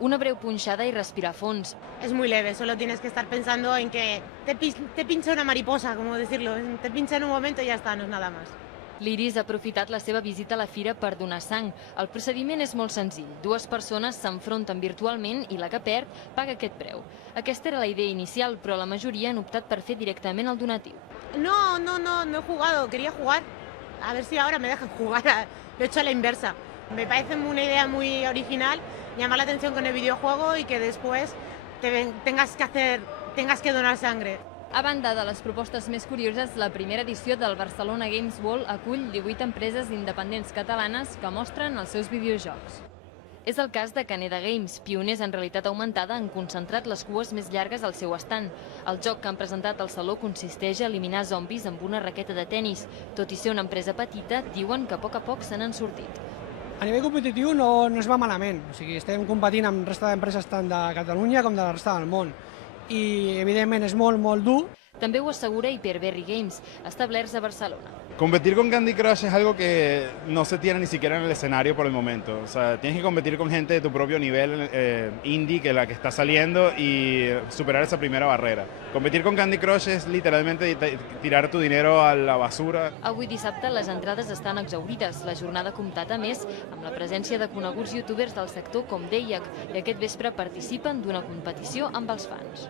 Una breu punxada i respirar fons. Es muy leve, solo tienes que estar pensando en que te pincha una mariposa, como decirlo. Te pincha en un momento y ya está, no es nada más. L'Iris ha aprofitat la seva visita a la fira per donar sang. El procediment és molt senzill. Dues persones s'enfronten virtualment i la que perd paga aquest preu. Aquesta era la idea inicial, però la majoria han optat per fer directament el donatiu. No he jugado, quería jugar. A ver si ahora me dejan jugar. Lo he hecho a la inversa. Me parece una idea muy original, llamar la atención con el videojuego y que después tengas que donar sangre. A banda de les propostes més curioses, la primera edició del Barcelona Games World acull 18 empreses independents catalanes que mostren els seus videojocs. És el cas de Caneda Games, pioners en realitat augmentada, han concentrat les cues més llargues al seu estand. El joc que han presentat al saló consisteix a eliminar zombis amb una raqueta de tennis. Tot i ser una empresa petita, diuen que a poc se n'han sortit. A nivell competitiu no es va malament, o sigui, estem competint amb resta d'empreses tant de Catalunya com de la resta del món. I evidentment és molt dur. També ho assegura Hyperberry Games, establerts a Barcelona. Competir con Candy Crush es algo que no se tiene ni siquiera en el escenario por el momento. O sea, tienes que competir con gente de tu propio nivel indie, que la que está saliendo, y superar esa primera barrera. Competir con Candy Crush es literalmente tirar tu dinero a la basura. Avui dissabte les entrades estan exhaurides. La jornada ha comptat, a més, amb la presència de coneguts youtubers del sector com Deiak, i aquest vespre participen d'una competició amb els fans.